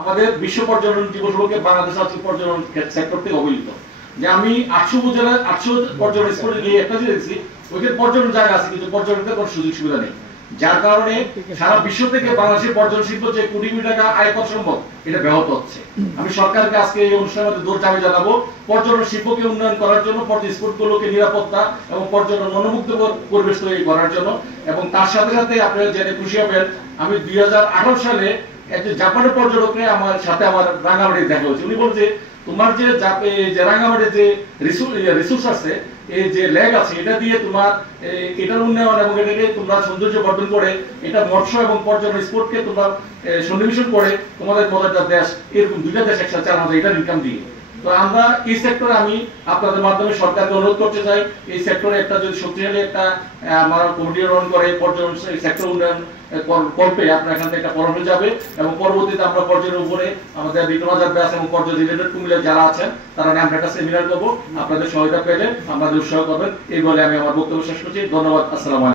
আমাদের বিশ্ব পর্যটন দিবস উপলক্ষে বাংলাদেশ আজকে পর্যটন সেক্টর থেকে অবহেলিত। যে আমি 800 উপজেলার 800 পর্যটন স্পটে গিয়ে একটা জিনিস দেখছি, ওইখানে পর্যটন জায়গা আছে কিন্তু পর্যটকদের কোনো সুযোগ সুবিধা নেই, যার কারণে সারা বিশ্ব থেকে বাংলাদেশের পর্যটন শিল্প যে কোটি কোটি টাকা আয় করা সম্ভব এটা ব্যাহত হচ্ছে। আমি সরকারকে আজকে এই অনুষ্ঠানের মধ্যে দৌড় দাবি জানাবো, পর্যটন শিল্পকে উন্নয়ন করার জন্য, পর্যটন স্পটগুলোকে নিরাপত্তা এবং পর্যটন মনোমুগ্ধকর পরিবেশ তৈরি করার জন্য, এবং তার সাথে সাথে আপনারা জেনে খুশি হবেন আমি 2018 সালে একজন জাপানের পর্যটককে আমার সাথে আমার রাঙ্গামাটি দেখা হয়েছে। উনি বলছে তোমার যে রাঙ্গামাটির যে রিসোর্স আছে, এই যে লেক আছে, এটা দিয়ে তোমার এটার উন্নয়ন এবং এটাকে তোমরা সৌন্দর্য বর্ধন করে এটা মৎস্য এবং পর্যটন স্পোর্টকে তোমরা সন্নিবেশন করে তোমাদের মজাদার দেশ, এরকম দুইটা দেশ একসাথে চালানো যায় এটার ইনকাম দিয়ে। তো আমরা এই সেক্টরে আমি আপনাদের মাধ্যমে সরকারকে অনুরোধ করতে চাই, এই সেক্টরে একটা যদি শক্তিশালী একটা আমার কমিটি গ্রহণ করে পর্যটন সেক্টর উন্নয়ন কল্পে আপনার এখান থেকে একটা পরামর্শ যাবে, এবং পরবর্তীতে আমরা পর্যটনের উপরে আমাদের বিক্রমাজার ব্যাস এবং পর্যটন রিলেটেড কুমিল্লা যারা আছেন তারা নাম একটা সেমিনার করবো, আপনাদের সহায়তা পেলে আমাদের উৎসাহ করবেন। এই বলে আমি আমার বক্তব্য শেষ করছি। ধন্যবাদ। আসসালামু আলাইকুম।